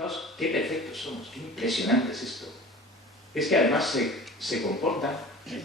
fijaos qué perfectos somos, qué impresionante es esto. Es que además se comportan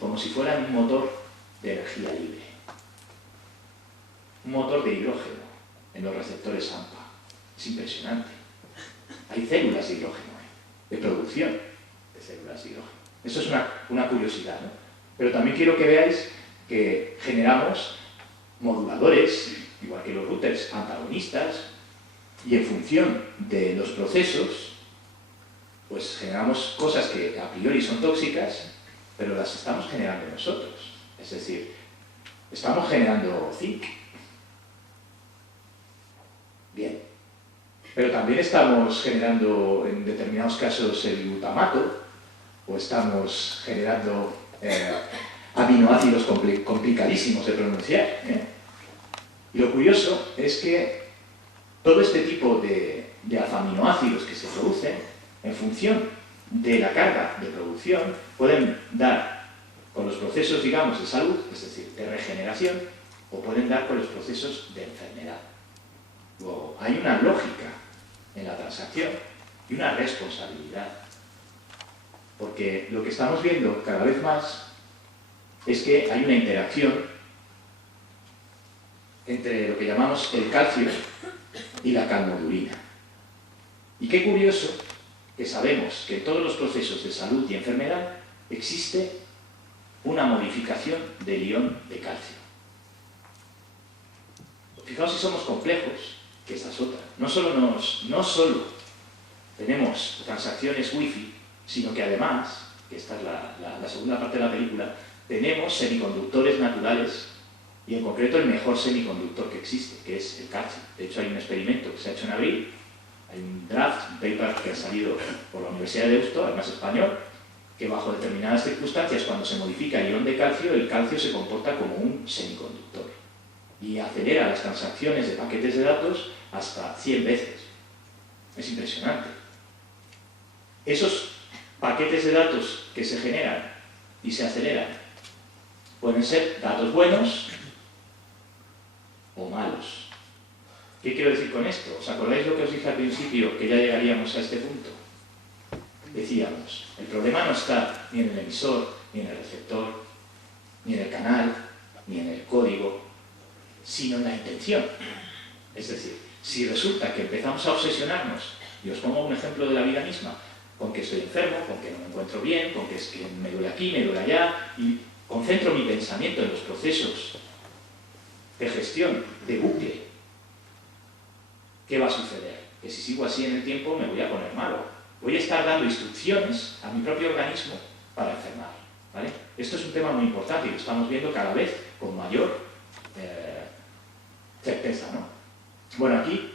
como si fueran un motor de energía libre. Un motor de hidrógeno en los receptores AMPA. Es impresionante. Hay células de hidrógeno, de producción de células de hidrógeno. Eso es una curiosidad, ¿no? Pero también quiero que veáis que generamos moduladores, igual que los routers, antagonistas, y en función de los procesos, pues generamos cosas que a priori son tóxicas, pero las estamos generando nosotros. Es decir, estamos generando zinc. Bien. Pero también estamos generando, en determinados casos, el glutamato, o estamos generando aminoácidos complicadísimos de pronunciar. Y lo curioso es que todo este tipo de alfa-aminoácidos que se producen, en función de la carga de producción, pueden dar con los procesos, digamos, de salud, es decir, de regeneración, o pueden dar con los procesos de enfermedad. Luego, hay una lógica en la transacción y una responsabilidad. Porque lo que estamos viendo cada vez más es que hay una interacción entre lo que llamamos el calcio y la calmodulina. Y qué curioso que sabemos que en todos los procesos de salud y enfermedad existe una modificación del ion de calcio. Fijaos si somos complejos, que esta es otra. No solo tenemos transacciones wifi, sino que además, que esta es la segunda parte de la película, tenemos semiconductores naturales, y en concreto el mejor semiconductor que existe, que es el calcio. De hecho, hay un experimento que se ha hecho en abril, hay un draft, un paper que ha salido por la Universidad de Deusto, además español, que bajo determinadas circunstancias, cuando se modifica el ion de calcio, el calcio se comporta como un semiconductor y acelera las transacciones de paquetes de datos hasta 100 veces. Es impresionante. Esos paquetes de datos que se generan y se aceleran pueden ser datos buenos o malos. ¿Qué quiero decir con esto? ¿Os acordáis lo que os dije al principio, que ya llegaríamos a este punto? Decíamos, el problema no está ni en el emisor, ni en el receptor, ni en el canal, ni en el código, sino en la intención. Es decir, si resulta que empezamos a obsesionarnos, y os pongo un ejemplo de la vida misma, con que estoy enfermo, con que no me encuentro bien, con que es que me duele aquí, me duele allá, y concentro mi pensamiento en los procesos de gestión, de bucle, ¿qué va a suceder? Que si sigo así en el tiempo me voy a poner malo. Voy a estar dando instrucciones a mi propio organismo para enfermar, ¿vale? Esto es un tema muy importante y lo estamos viendo cada vez con mayor certeza, ¿no? Bueno, aquí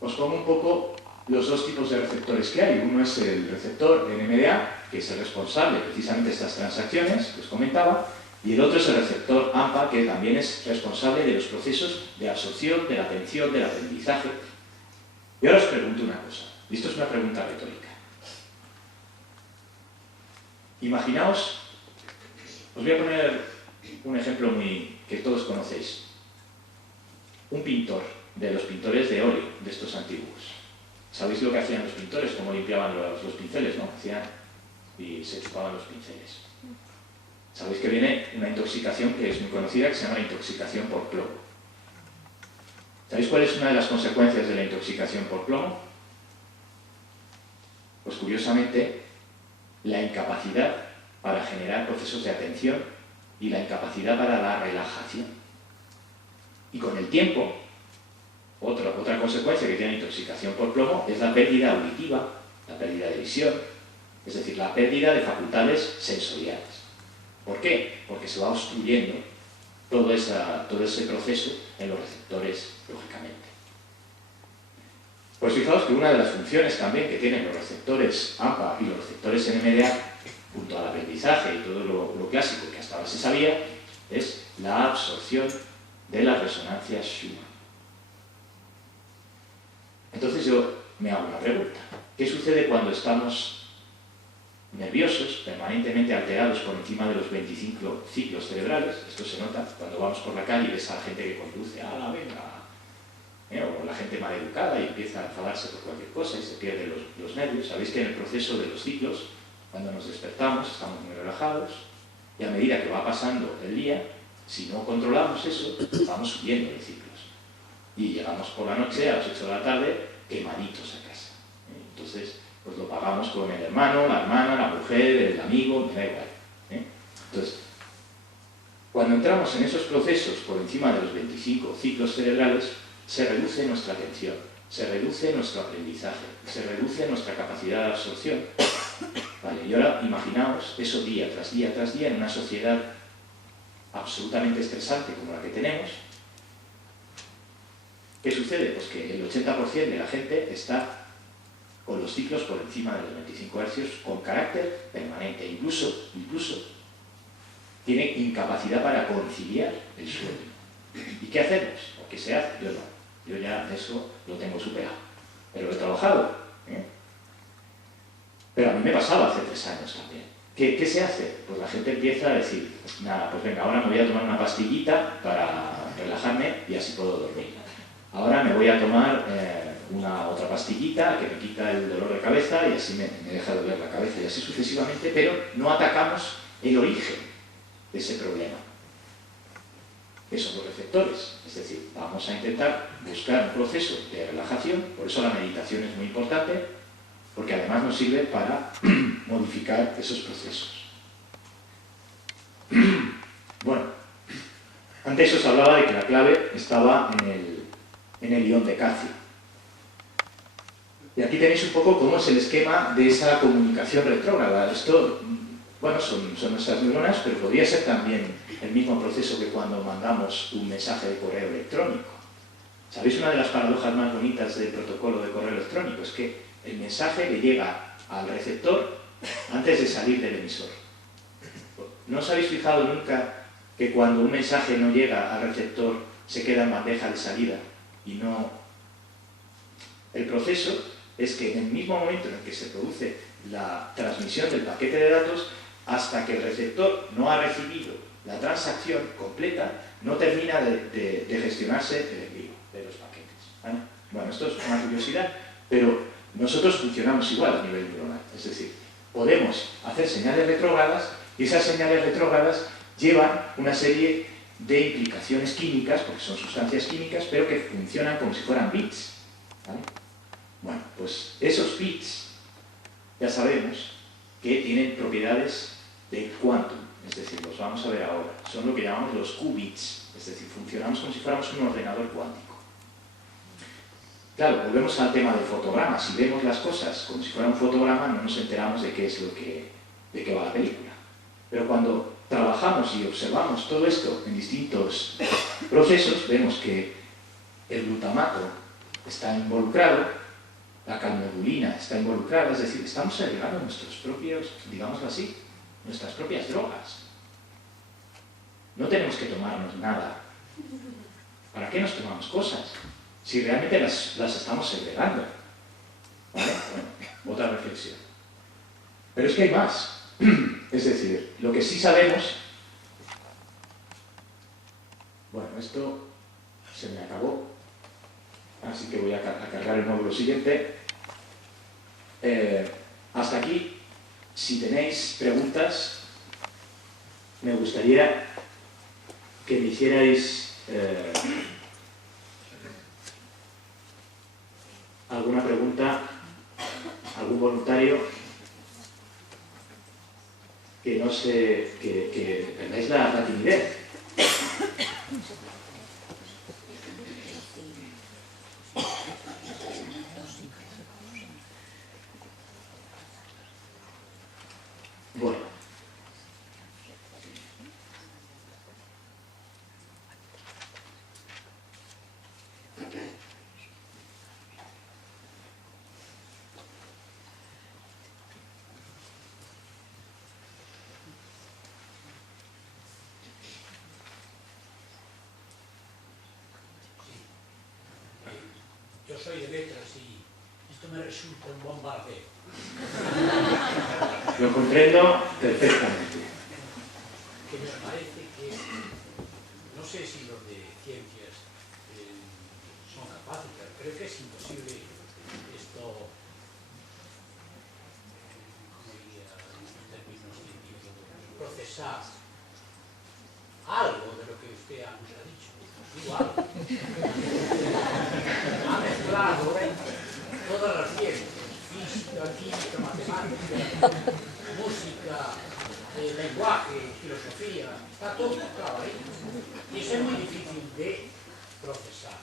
os pongo un poco los dos tipos de receptores que hay. Uno es el receptor NMDA, que es el responsable precisamente de estas transacciones que os comentaba, y el otro es el receptor AMPA, que también es responsable de los procesos de absorción, de la atención, del aprendizaje. Y ahora os pregunto una cosa, y esto es una pregunta retórica. Imaginaos, os voy a poner un ejemplo que todos conocéis. Un pintor, de los pintores de óleo, de estos antiguos. ¿Sabéis lo que hacían los pintores? Cómo limpiaban los pinceles, ¿no? Hacían y se chupaban los pinceles. Sabéis que viene una intoxicación que es muy conocida, que se llama intoxicación por plomo. ¿Sabéis cuál es una de las consecuencias de la intoxicación por plomo? Pues curiosamente, la incapacidad para generar procesos de atención y la incapacidad para la relajación. Y con el tiempo, otra consecuencia que tiene la intoxicación por plomo es la pérdida auditiva, la pérdida de visión, es decir, la pérdida de facultades sensoriales. ¿Por qué? Porque se va obstruyendo todo ese proceso en los receptores, lógicamente. Pues fijaos que una de las funciones también que tienen los receptores AMPA y los receptores NMDA, junto al aprendizaje y todo lo clásico que hasta ahora se sabía, es la absorción de las resonancias Schumann. Entonces yo me hago una pregunta. ¿Qué sucede cuando estamos nerviosos, permanentemente alterados por encima de los 25 ciclos cerebrales? Esto se nota cuando vamos por la calle y ves a la gente que conduce a la venga, o o la gente maleducada y empieza a enfadarse por cualquier cosa y se pierden los nervios. Sabéis que en el proceso de los ciclos, cuando nos despertamos, estamos muy relajados, y a medida que va pasando el día, si no controlamos eso, vamos subiendo de ciclos. Y llegamos por la noche, a las 8 de la tarde, quemaditos a casa. Entonces, pues lo pagamos con el hermano, la hermana, la mujer, el amigo, me da igual. Entonces, cuando entramos en esos procesos por encima de los 25 ciclos cerebrales, se reduce nuestra atención, se reduce nuestro aprendizaje, se reduce nuestra capacidad de absorción. Vale, y ahora imaginaos eso día tras día tras día en una sociedad absolutamente estresante como la que tenemos. ¿Qué sucede? Pues que el 80% de la gente está con los ciclos por encima de los 25 Hz con carácter permanente, incluso tiene incapacidad para conciliar el sueño. ¿Y qué hacemos? ¿O qué se hace? Yo no. Yo ya eso lo tengo superado. Pero lo he trabajado. Pero a mí me pasaba hace 3 años también. ¿Qué se hace? Pues la gente empieza a decir, nada, pues venga, ahora me voy a tomar una pastillita para relajarme y así puedo dormir. Ahora me voy a tomar una otra pastillita que me quita el dolor de cabeza y así me deja doler la cabeza y así sucesivamente, pero no atacamos el origen de ese problema, que son los receptores. Es decir, vamos a intentar buscar un proceso de relajación, por eso la meditación es muy importante, porque además nos sirve para modificar esos procesos. Bueno, antes os hablaba de que la clave estaba en el ion de calcio. Y aquí tenéis un poco cómo es el esquema de esa comunicación retrógrada. Esto, bueno, son nuestras neuronas, pero podría ser también el mismo proceso que cuando mandamos un mensaje de correo electrónico. ¿Sabéis una de las paradojas más bonitas del protocolo de correo electrónico? Es que el mensaje le llega al receptor antes de salir del emisor. ¿No os habéis fijado nunca que cuando un mensaje no llega al receptor se queda en bandeja de salida y no? El proceso es que en el mismo momento en el que se produce la transmisión del paquete de datos, hasta que el receptor no ha recibido la transacción completa, no termina de gestionarse el envío de los paquetes. ¿Vale? Bueno, esto es una curiosidad, pero nosotros funcionamos igual a nivel neuronal. Es decir, podemos hacer señales retrógradas y esas señales retrógradas llevan una serie de implicaciones químicas, porque son sustancias químicas, pero que funcionan como si fueran bits. ¿Vale? Bueno, pues esos bits ya sabemos que tienen propiedades de quantum, es decir, los vamos a ver ahora. Son lo que llamamos los qubits, es decir, funcionamos como si fuéramos un ordenador cuántico. Claro, volvemos al tema del fotograma. Si vemos las cosas como si fuera un fotograma, no nos enteramos de qué es de qué va la película. Pero cuando trabajamos y observamos todo esto en distintos procesos, vemos que el glutamato está involucrado, la calmodulina está involucrada, es decir, estamos agregando nuestros propios, digámoslo así, nuestras propias drogas. No tenemos que tomarnos nada. ¿Para qué nos tomamos cosas? Si realmente las estamos segregando. ¿Vale? Bueno, otra reflexión. Pero es que hay más. Es decir, lo que sí sabemos... Bueno, esto se me acabó. Así que voy a cargar el módulo siguiente. Hasta aquí, si tenéis preguntas, me gustaría que me hicierais... ¿alguna pregunta? ¿Algún voluntario? Que no sé, que perdáis la timidez. Bueno. Yo soy de letras y esto me resulta un bombardeo. Lo comprendo perfectamente. Que me parece que, no sé si los de ciencias son capaces, pero creo que es imposible esto, como diría en términos científicos, procesar algo de lo que usted nos ha dicho. Igual. Ha mezclado todas las ciencias, física, química, matemática, música, lenguaje, filosofía, está todo tocado ahí. Y eso es muy difícil de procesar.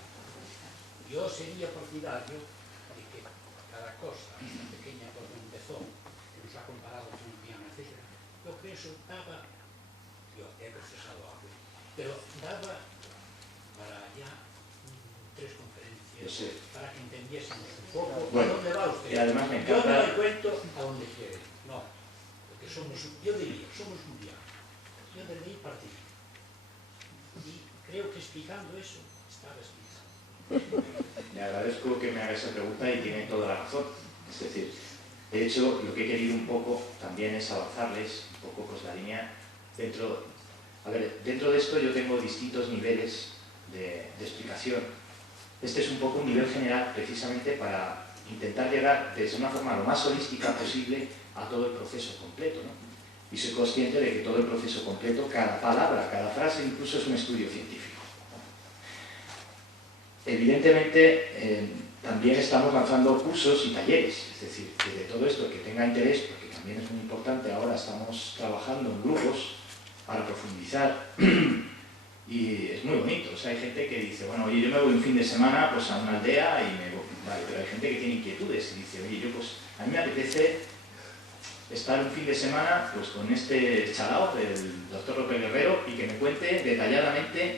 Yo sería partidario de que cada cosa, esta pequeña cosa que empezó, que nos ha comparado con un piano, etc., yo creo que eso daba, yo he procesado algo, pero daba para ya 3 conferencias, para que entendiésemos un poco a dónde va usted. Y además me Yo encanta... no le cuento a dónde quiere, no, porque somos, yo diría, somos mundiales. Yo desde ahí partí. Y creo que explicando eso, estaba explicando. Le agradezco que me haga esa pregunta y tiene toda la razón. Es decir, de hecho, lo que he querido un poco también es avanzarles un poco pues la línea dentro... A ver, dentro de esto yo tengo distintos niveles de explicación. Este es un poco un nivel general precisamente para intentar llegar desde una forma lo más holística posible a todo el proceso completo, ¿no? Y soy consciente de que todo el proceso completo, cada palabra, cada frase, incluso es un estudio científico. Evidentemente, también estamos lanzando cursos y talleres, es decir, que de todo esto, el que tenga interés, porque también es muy importante, ahora estamos trabajando en grupos para profundizar, y es muy bonito. O sea, hay gente que dice, bueno, oye, yo me voy un fin de semana pues, a una aldea y me voy, vale, pero hay gente que tiene inquietudes y dice, oye, yo pues, a mí me apetece estar un fin de semana pues, con este chalao, el doctor López Guerrero, y que me cuente detalladamente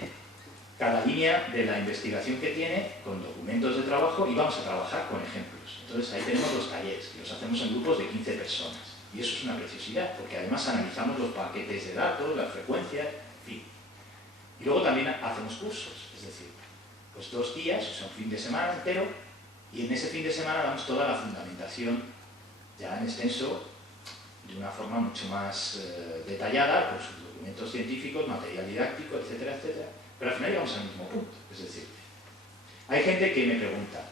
cada línea de la investigación que tiene, con documentos de trabajo, y vamos a trabajar con ejemplos. Entonces ahí tenemos los talleres, que los hacemos en grupos de 15 personas. Y eso es una preciosidad, porque además analizamos los paquetes de datos, las frecuencias, en fin. Y luego también hacemos cursos, es decir, pues 2 días, o sea, un fin de semana entero, y en ese fin de semana damos toda la fundamentación ya en extenso, de una forma mucho más detallada, con sus documentos científicos, material didáctico, etcétera, etcétera. Pero al final llegamos al mismo punto, es decir, hay gente que me pregunta,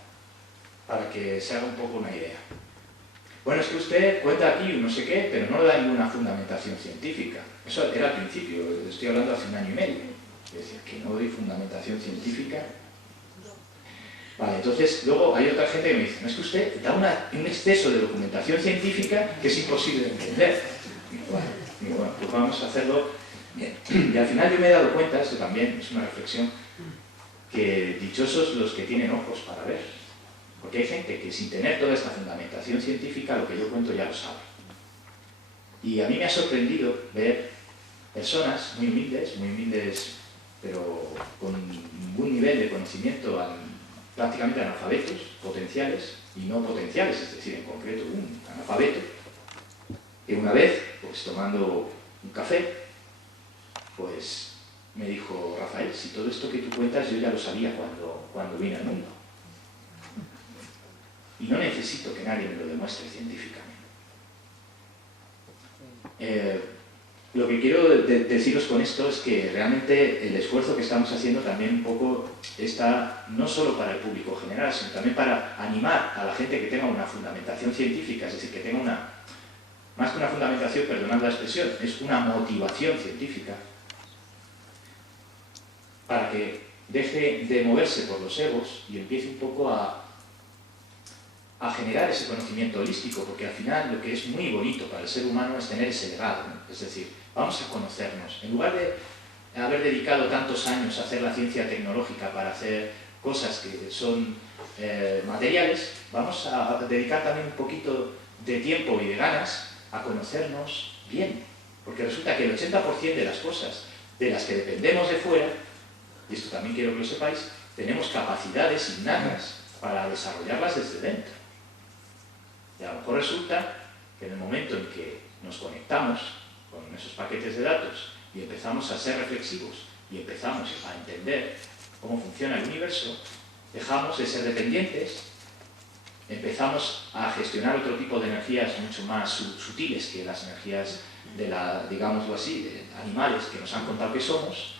para que se haga un poco una idea. Bueno, es que usted cuenta aquí un no sé qué, pero no le da ninguna fundamentación científica. Eso era al principio, estoy hablando hace 1 año y medio. Es decir, que no doy fundamentación científica. Vale, entonces luego hay otra gente que me dice, no, es que usted da un exceso de documentación científica que es imposible de entender. Y bueno, pues vamos a hacerlo bien. Y al final yo me he dado cuenta, esto también es una reflexión, que dichosos los que tienen ojos para ver. Porque hay gente que sin tener toda esta fundamentación científica, lo que yo cuento ya lo sabe. Y a mí me ha sorprendido ver personas muy humildes, pero con un buen nivel de conocimiento, prácticamente analfabetos, potenciales y no potenciales, es decir, en concreto un analfabeto, que una vez, pues tomando un café, pues me dijo, Rafael, si todo esto que tú cuentas yo ya lo sabía cuando vine al mundo. Y no necesito que nadie me lo demuestre científicamente. Lo que quiero deciros con esto es que realmente el esfuerzo que estamos haciendo también un poco está no solo para el público general, sino también para animar a la gente que tenga una fundamentación científica, es decir, que tenga más que una fundamentación, perdonad la expresión, es una motivación científica, para que deje de moverse por los egos y empiece un poco a generar ese conocimiento holístico, porque al final lo que es muy bonito para el ser humano es tener ese legado, ¿no? Es decir, vamos a conocernos. En lugar de haber dedicado tantos años a hacer la ciencia tecnológica para hacer cosas que son materiales, vamos a dedicar también un poquito de tiempo y de ganas a conocernos bien, porque resulta que el 80% de las cosas de las que dependemos de fuera, y esto también quiero que lo sepáis, tenemos capacidades innatas para desarrollarlas desde dentro. Y a lo mejor resulta que en el momento en que nos conectamos con esos paquetes de datos y empezamos a ser reflexivos y empezamos a entender cómo funciona el universo, dejamos de ser dependientes, empezamos a gestionar otro tipo de energías mucho más sutiles que las energías de digámoslo así, de animales que nos han contado que somos,